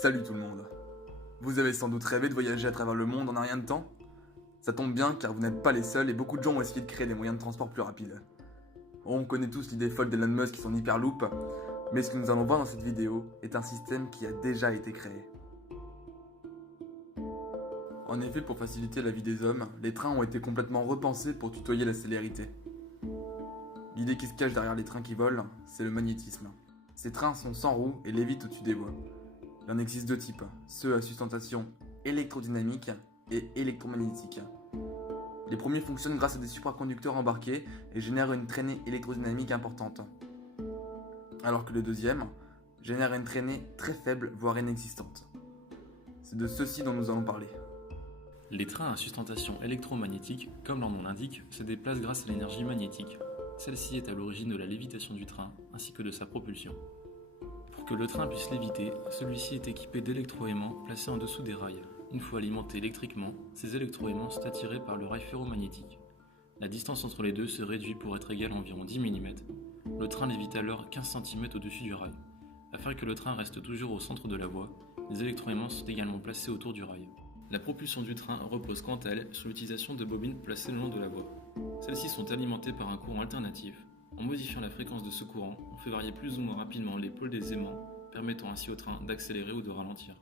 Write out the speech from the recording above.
Salut tout le monde. Vous avez sans doute rêvé de voyager à travers le monde en un rien de temps? Ça tombe bien car vous n'êtes pas les seuls et beaucoup de gens ont essayé de créer des moyens de transport plus rapides. On connaît tous l'idée folle d'Elon Musk qui son Hyperloop, mais ce que nous allons voir dans cette vidéo est un système qui a déjà été créé. En effet, pour faciliter la vie des hommes, les trains ont été complètement repensés pour tutoyer la célérité. L'idée qui se cache derrière les trains qui volent, c'est le magnétisme. Ces trains sont sans roues et lévitent au-dessus des voies. Il en existe deux types, ceux à sustentation électrodynamique et électromagnétique. Les premiers fonctionnent grâce à des supraconducteurs embarqués et génèrent une traînée électrodynamique importante. Alors que le deuxième génère une traînée très faible, voire inexistante. C'est de ceux-ci dont nous allons parler. Les trains à sustentation électromagnétique, comme leur nom l'indique, se déplacent grâce à l'énergie magnétique. Celle-ci est à l'origine de la lévitation du train, ainsi que de sa propulsion. Pour que le train puisse léviter, celui-ci est équipé d'électroaimants placés en dessous des rails. Une fois alimentés électriquement, ces électroaimants sont attirés par le rail ferromagnétique. La distance entre les deux se réduit pour être égale à environ 10 mm. Le train lévite alors 15 cm au-dessus du rail. Afin que le train reste toujours au centre de la voie, les électroaimants sont également placés autour du rail. La propulsion du train repose quant à elle sur l'utilisation de bobines placées le long de la voie. Celles-ci sont alimentées par un courant alternatif. En modifiant la fréquence de ce courant, on fait varier plus ou moins rapidement les pôles des aimants, permettant ainsi au train d'accélérer ou de ralentir.